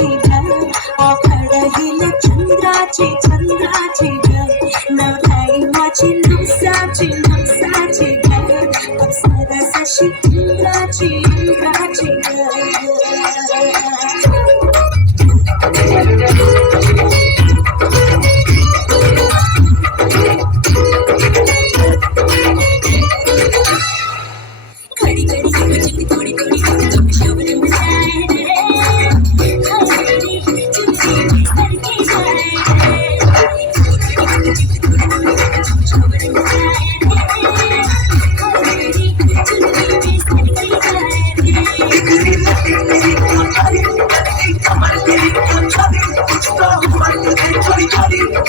चंद्राची ढग खडहिल चंद्राची चंद्राची ढग नवलाई माझी नवसाची नवसाची ढग अप्सरसशी इंद्राची इंद्राची ढग घड़ी घड़ी चिमचिम थोड़ी थोड़ी चिमचिम शोर मचाए रे हमारी चिमचिम करके जाए रे घड़ी चिमचिम थोड़ी थोड़ी चिमचिम शोर मचाए रे हमारी चिमचिम करके जाए रे